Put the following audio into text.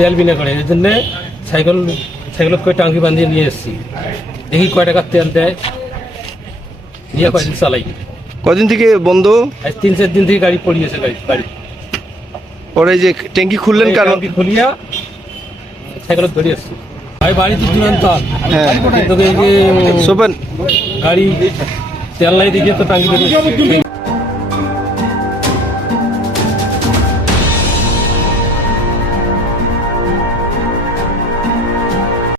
তেল বিনা করে, এই জন্যে সাইকেল করে টাঙ্কি বাঁধিয়ে নিয়ে এসেছি। দেখি কয় টাকার তেল দেয়, নিয়ে কয়দিন চালাই। কদিন থেকে বন্ধ? আজ 3-4 দিন থেকে গাড়ি পড়িয়েছে। গাড়ি পরে যে ট্যাঙ্কি খুললেন কারণ? খুলিয়া সাইকেল ধরে এসছি। ভাই বাড়িতে দুরন্ত, কিন্তু এই যে সোপেন গাড়ি তেল নাই দেখে তো টাঙ্কি ধরে